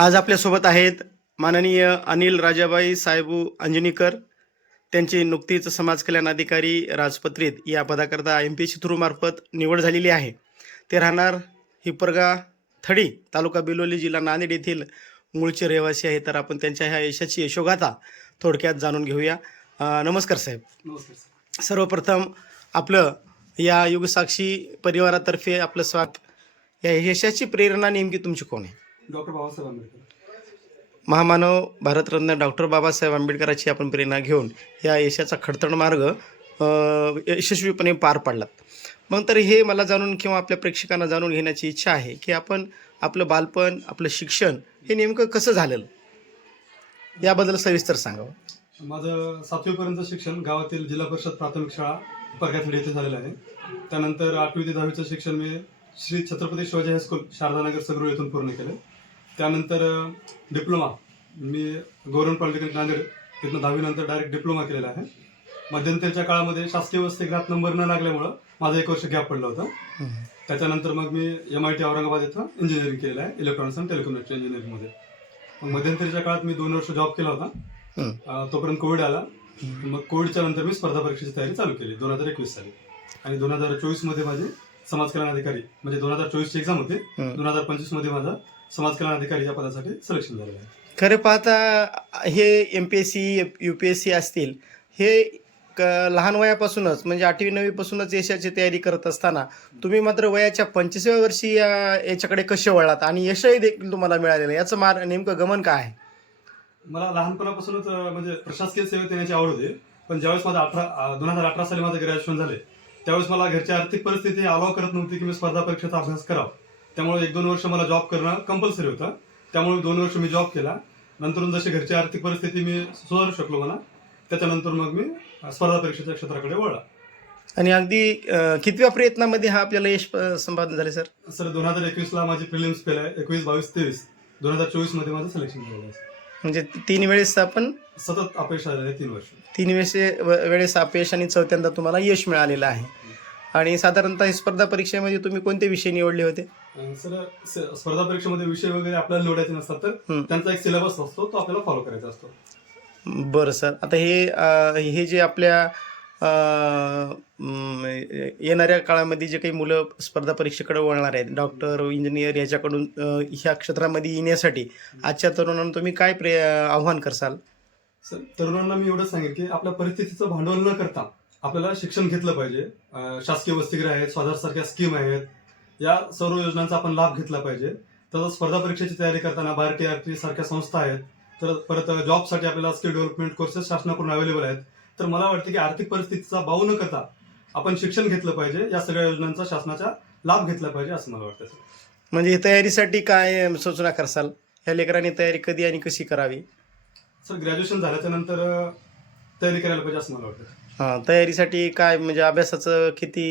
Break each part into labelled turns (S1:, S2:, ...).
S1: आज आपल्यासोबत आहेत माननीय अनिल राजाबाई साहेबू अंजनीकर. त्यांची नुकतीच समाज कल्याण अधिकारी राजपत्रित या पदाकरता एम पी सी थ्रूमार्फत निवड झालेली आहे. ते राहणार हिपरगा थडी तालुका बिलोली जिल्हा नांदेड येथील मूळचे रहिवासी आहे तर आपण त्यांच्या ह्या यशाची यशोगाथा थोडक्यात जाणून घेऊया. नमस्कार साहेब.
S2: नमस्कार
S1: सर्वप्रथम आपलं या युगसाक्षी परिवारातर्फे आपलं स्वागत. या यशाची प्रेरणा नेमकी तुमची कोण आहे?
S2: डॉक्टर बाबासाहेब आंबेडकर.
S1: महामानव भारतरत्न डॉक्टर बाबासाहेब आंबेडकरांची आपण प्रेरणा घेऊन या यशाचा खडतड मार्ग यशस्वीपणे पार पाडलात. मग तर हे मला जाणून किंवा आपल्या प्रेक्षकांना जाणून घेण्याची इच्छा आहे की आपण आपलं बालपण आपलं शिक्षण हे नेमकं कसं झालेलं? याबद्दल सविस्तर सांगावं
S2: माझं सातवीपर्यंत शिक्षण गावातील जिल्हा परिषद प्राथमिक शाळा परगाथडी येथे झालेलं आहे. त्यानंतर आठवी ते दहावीचं शिक्षण मी श्री छत्रपती शिवाजी हायस्कूल शारदानगर सगरूळ येथून पूर्ण केलं. त्यानंतर डिप्लोमा. मी गव्हर्नमेंट पॉलिटेक्निक नांदेड तिथनं दहावीनंतर डायरेक्ट डिप्लोमा केलेला आहे. मध्यंतरीच्या काळामध्ये शासकीय वसतिगृहात नंबर न लागल्यामुळं माझं एक वर्ष गॅप पडलं होतं. त्याच्यानंतर मग मी एम आय टी औरंगाबाद इथं इंजिनिअरिंग केलेलं आहे इलेक्ट्रॉनिक्स अँड टेलिकम्युनिकेशन इंजिनिअरिंगमध्ये मग मध्यंतरीच्या काळात मी दोन वर्ष जॉब केला होता. तोपर्यंत कोविड आला. मग कोविडच्या नंतर मी स्पर्धा परीक्षेची तयारी चालू केली दोन हजार एकवीस साली. आणि दोन हजार चोवीसमध्ये माझे समाज कल्याण अधिकारी म्हणजे दोन हजार चोवीसची एक्झाम होती. दोन हजार पंचवीसमध्ये माझा समाज कल्याण अधिकारी या पदासाठी सिलेक्शन झालेलं आहे.
S1: खरं पाहता हे M P S C U P S C असतील हे क लहान वयापासूनच म्हणजे आठवी नववीपासूनच यशाची तयारी करत असताना तुम्ही मात्र वयाच्या पंचवीसव्या वर्षी या याच्याकडे कसे वळलात? आणि यशही देखील तुम्हाला मिळालेलं आहे. याचं मार नेमकं गमन काय आहे?
S2: मला लहानपणापासूनच अं, म्हणजे प्रशासकीय सेवेत येण्याची आवड होती. पण ज्यावेळेस माझं अठरा दोन हजार अठरा साली माझं ग्रॅज्युएशन झाले त्यावेळेस मला घरची आर्थिक परिस्थिती अलाव करत नव्हती की मी स्पर्धा परीक्षेचा अभ्यास करावा. त्यामुळे एक दोन वर्ष मला जॉब करणं कंपल्सरी होतं. त्यामुळे दोन वर्ष मी जॉब केला. नंतर जशी घरची आर्थिक परिस्थिती मी सुधारू शकलो मला त्याच्यानंतर मग मी स्पर्धा परीक्षेच्या क्षेत्राकडे वळला.
S1: आणि अगदी कितव्या प्रयत्नामध्ये हा आपल्याला यश संपादन झाले सर?
S2: सर दोन हजार एकवीसला माझी प्रिलिम्स फेल आहे एकवीस बावीस तेवीस. दोन हजार चोवीसमध्ये माझं सिलेक्शन झालेलं आहे
S1: म्हणजे तीन वेळेस आपण
S2: सतत अपेक्षा झालेली आहे तीन वर्ष.
S1: तीन वेळेस वेळेस अपयश आणि चौथ्यांदा तुम्हाला यश मिळालेलं आहे. आणि साधारणतः ही स्पर्धा परीक्षेमध्ये तुम्ही कोणते विषय निवडले होते?
S2: सर स- स्पर्धा परीक्षेमध्ये विषय वगैरे आपल्याला निवडायचे नसतात तर. त्यांचा एक सिलेबस असतो तो आपल्याला फॉलो करायचा असतो.
S1: बरं सर. आता हे अ, हे जे आपल्या अ, म, येणाऱ्या काळामध्ये जे काही मुलं स्पर्धा परीक्षेकडे वळणार आहेत डॉक्टर इंजिनियर याच्याकडून अ, ह्या क्षेत्रामध्ये येण्यासाठी आजच्या तरुणांना तुम्ही काय प्रे आव्हान करसाल?
S2: सर तरुणांना मी एवढंच सांगेन की आपल्या परिस्थितीचं भांडवल न करता आपल्याला शिक्षण घेतलं पाहिजे. शासकीय वसतिगृह आहेत स्वाधार सारख्या स्कीम आहेत. या सर्व योजनांचा आपण लाभ घेतला पाहिजे. तसंच स्पर्धा परीक्षेची तयारी करताना भारती आर टी सारख्या संस्था आहेत. तर परत जॉबसाठी आपल्याला स्किल डेव्हलपमेंट कोर्सेस शासनाकडून अवेलेबल आहेत. तर मला वाटतं की आर्थिक परिस्थितीचा बाऊ न करता आपण शिक्षण घेतलं पाहिजे. या सगळ्या योजनांचा शासनाचा लाभ घेतला पाहिजे असं मला वाटतं
S1: म्हणजे तयारीसाठी काय सूचना करसाल? ह्या लेकरांनी तयारी कधी आणि कशी करावी?
S2: सर ग्रॅज्युएशन झाल्याच्यानंतर तयारी करायला पाहिजे असं मला वाटतं.
S1: हां तयारीसाठी काय म्हणजे अभ्यासाचं किती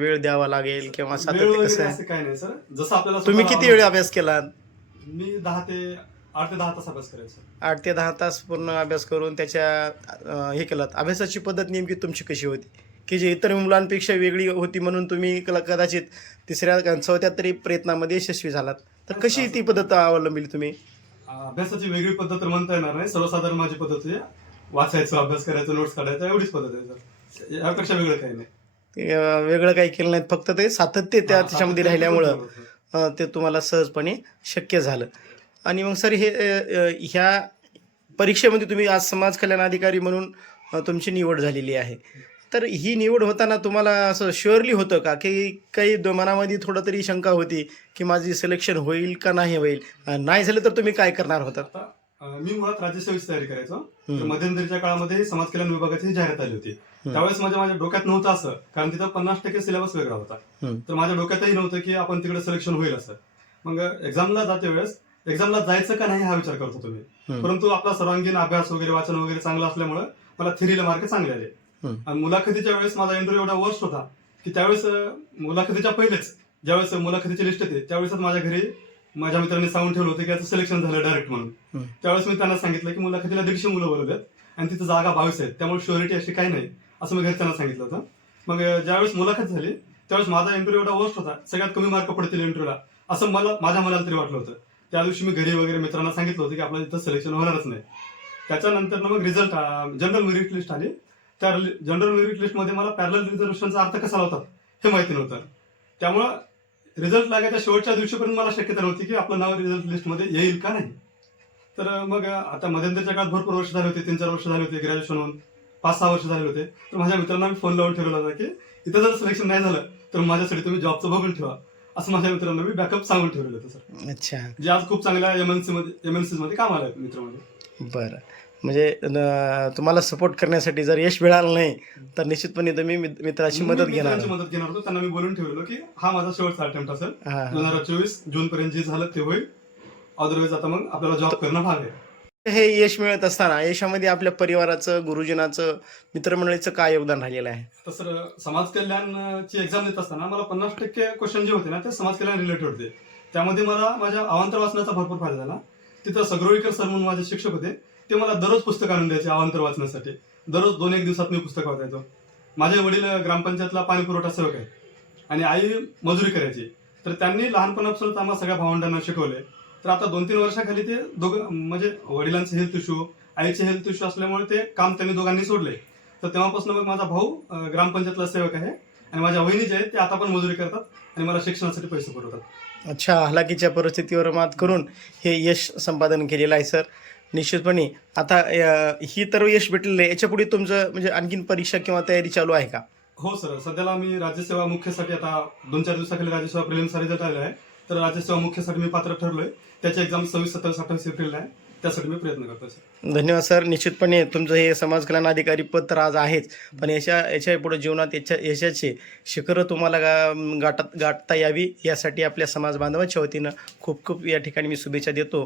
S1: वेळ द्यावा लागेल किंवा
S2: वेळ
S1: सातत्य कसं
S2: वगैरे
S1: आहे?
S2: असं नाही सर. जसं आपल्याला
S1: तुम्ही
S2: स्वतःला
S1: किती वेळ अभ्यास केला.
S2: मी दहा ते आठ ते दहा तास अभ्यास करायचा
S1: आठ ते दहा तास पूर्ण अभ्यास करून त्याच्या अं, हे केलं अभ्यासाची पद्धत नेमकी तुमची कशी होती? की जे इतर मुलांपेक्षा वेगळी होती म्हणून तुम्ही कला- कदाचित तिसऱ्या का चौथ्या तरी प्रयत्नामध्ये यशस्वी झालात. तर कशी ती पद्धत अवलंबली तुम्ही?
S2: अभ्यासाची वेगळी पद्धत तर म्हणता येणार नाही. सर्वसाधारण माझी पद्धत आहे वाचायचं अभ्यास करायचं नोट्स काढायचं एवढीच पद्धत आहे सर. यापेक्षा वेगळं काही नाही.
S1: ते, अं, वेगळं काही केलं नाही फक्त ते सातत्य त्या
S2: हा,
S1: त्याच्यामध्ये
S2: सातत्य
S1: राहिल्यामुळं
S2: बरोबर, सर.
S1: अं, ते तुम्हाला सहजपणे शक्य झालं. आणि मग सर हे अं, अं, ह्या परीक्षेमध्ये तुम्ही आज समाज कल्याण अधिकारी म्हणून अं, तुमची निवड झालेली आहे. तर ही निवड होताना तुम्हाला असं शुअरली होतं का? की काही द- मनामध्ये थोडं तरी शंका होती की माझी सिलेक्शन होईल का नाही होईल? अं, नाही झालं तर तुम्ही काय करणार
S2: आता अं, मी मुळात राज्यसेवेची तयारी करायचो तर. मध्यंतरीच्या काळामध्ये समाज कल्याण विभागाची जाहिरात आली होती त्यावेळेस माझ्या माझ्या डोक्यात नव्हतं असं कारण तिथं पन्नास टक्के सिलेबस वेगळा होता. तर माझ्या डोक्यातही नव्हतं की आपण तिकडे सिलेक्शन होईल असं मग एक्झामला जाते वेळेस एक्झामला जायचं का नाही हा विचार करत होतो मी. परंतु आपला सर्वांगीण अभ्यास वगैरे वाचन वगैरे चांगलं असल्यामुळे मला थिरीला मार्क चांगले आले. आणि मुलाखतीच्या वेळेस माझा इंटरव्ह्यू एवढा वर्स्ट होता की त्यावेळेस मुलाखतीच्या पहिलेच ज्यावेळेस मुलाखतीची लिस्ट येते त्यावेळेसच माझ्या घरी माझ्या मित्रांनी सांगून ठेवलं होतं की याचं सिलेक्शन झालं डायरेक्ट म्हणून. त्यावेळेस मी त्यांना सांगितलं की मुलाखतीला दीडशे मुलं बोलवल्यात आणि तिथं जागा बावीस आहेत. त्यामुळे शुअरिटी अशी काही नाही असं मी घरच्यांना सांगितलं होतं. मग ज्यावेळेस मुलाखत झाली त्यावेळेस माझा इंटरव्ह्यू एवढा वर्स्ट होता. सगळ्यात कमी मार्क पडतील इंटरव्ह्यूला असं मला माझ्या मनाला तरी वाटलं होतं. त्या दिवशी मी घरी वगैरे मित्रांना सांगितलं होतं की आपलं इथं सिलेक्शन होणारच नाही. त्याच्यानंतर ना मग रिझल्ट जनरल मेरिट लिस्ट आली. त्या जनरल मेरिट लिस्टमध्ये मला पॅरल रिझर्वेशनचा अर्थ कसा लावतात हे माहिती नव्हतं. त्यामुळं रिझल्ट लागायच्या शेवटच्या दिवशीपर्यंत मला शक्यता नव्हती की आपलं नाव रिझल्ट लिस्टमध्ये येईल का नाही. तर मग आता मध्यंतरच्या काळात भरपूर वर्ष झाले होते तीन चार वर्ष झाले होते ग्रॅज्युएशन होऊन पाच सहा वर्ष झाले होते. तर माझ्या मित्रांना मी फोन लावून ठेवलेला होता की इथं जर सिलेक्शन नाही झालं तर माझ्यासाठी तुम्ही जॉबचं बघून ठेवा. असं माझ्या मित्रांना मी बॅकअप सांगून ठेवलेलं होतं सर
S1: अच्छा.
S2: जे आज खूप चांगल्या एमएनसी मध्ये एमएनसीजमध्ये कामाला आहेत मित्र माझे
S1: बरं. म्हणजे तुम्हाला सपोर्ट करण्यासाठी जर यश मिळालं नाही तर निश्चितपणे तुम्ही मित- मित्राची मदत
S2: मी
S1: घेणार.
S2: मित्रांची मदत घेणार होतो. त्यांना मी बोलून ठेवलेलो की हा माझा शेवटचा अटेम्प्ट असेल. दोन. हजार चोवीस जून पर्यंत जे झालं ते होईल. अदरवाईज आता मग आपल्याला जॉब करणं भाग आहे.
S1: हे यश मिळत असताना यशामध्ये आपल्या परिवाराचं गुरुजनाचं मित्रमंडळीचं काय योगदान राहिलेलं आहे?
S2: तसं समाज कल्याणची एक्झाम देत असताना मला पन्नास टक्के क्वेश्चन जे होते ना ते समाज कल्याण रिलेटेड होते. त्यामध्ये मला माझ्या अवांतर वाचनाचा भरपूर फायदा झाला. तिथं सगरोळीकर सर म्हणून माझे शिक्षक होते. ते मला दररोज पुस्तक आणून द्यायचे अवांतर वाचण्यासाठी. दररोज दोन एक दिवसात मी पुस्तक वाचायचो. माझे वडील ग्रामपंचायतला पाणी पुरवठा सेवक आहे आणि आई मजुरी करायची. तर त्यांनी लहानपणापासून आम्हाला सगळ्या भावंडांना शिकवले. तर आता दोन तीन वर्षाखाली ते दोघं म्हणजे वडिलांचे हेल्थ इश्यू आईचे हेल्थ इश्यू असल्यामुळे ते काम त्यांनी दोघांनी सोडले तर तेव्हापासून मग माझा भाऊ ग्रामपंचायतला सेवक आहे. आणि माझ्या वहिनी जे आहेत ते आता पण मजुरी करतात आणि मला शिक्षणासाठी पैसे पुरवतात.
S1: अच्छा हलाकीच्या परिस्थितीवर मात करून हे यश संपादन केलेलं आहे सर. निश्चितपणे. आता ही तर यश भेटलेलं आहे. याच्यापुढे तुमचं म्हणजे आणखीन परीक्षा किंवा तयारी चालू आहे का?
S2: हो सर. सध्याला मी राज्यसेवा मुख्यसाठी आता दोन चार दिवसाखाली राज्यसेवा प्रिलिम्सचा रिझल्ट आलेला आहे. तर राज्यसेवा मुख्यसाठी मी पात्र ठरलोय. त्याची एक्झाम सव्वीस सत्तावीस अठ्ठावीस एप्रिलला आहे. त्यासाठी मी प्रयत्न करतोय सर.
S1: धन्यवाद सर. निश्चितपणे तुमचं हे समाज कल्याण अधिकारी पद तर आज आहेच. पण याच्या याच्यापुढे जीवनात याच्या यशाचे शिखरं तुम्हाला गा गाठत गाठता यावी यासाठी आपल्या समाज बांधवांच्या वतीनं खूप खूप या ठिकाणी मी शुभेच्छा देतो.